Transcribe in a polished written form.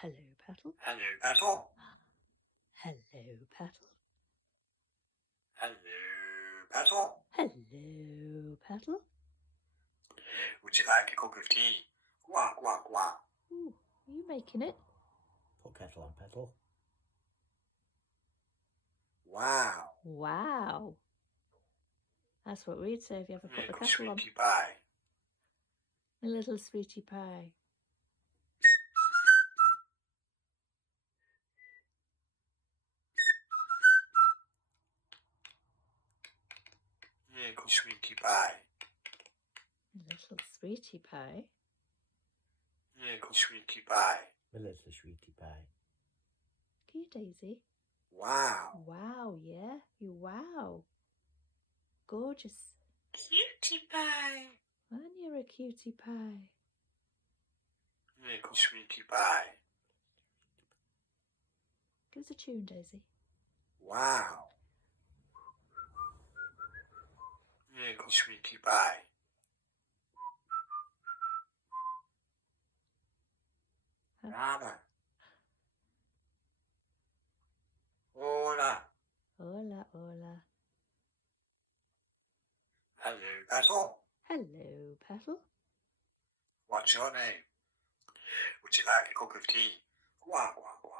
Hello, Petal. Hello, Petal. Hello, Petal. Hello, Petal. Hello, Petal. Would you like a cup of tea? Quack, quack, quack. Ooh, are you making it? Put kettle on, Petal. Wow. Wow. That's what we'd say if you ever put the Little kettle on. sweetie pie. A little sweetie pie. Little sweetie pie. A little sweetie pie. Little sweetie pie. A little sweetie pie. Can you, Daisy? Wow. Wow, yeah. You wow. Gorgeous. Cutie pie. And you're a cutie pie. Little sweetie pie. Give us a tune, Daisy. Wow. Little sweetie pie. Mama. Hola. Hola, hola. Hello, Petal. Hello, Petal. What's your name? Would you like a cup of tea? Quack, quack, quack.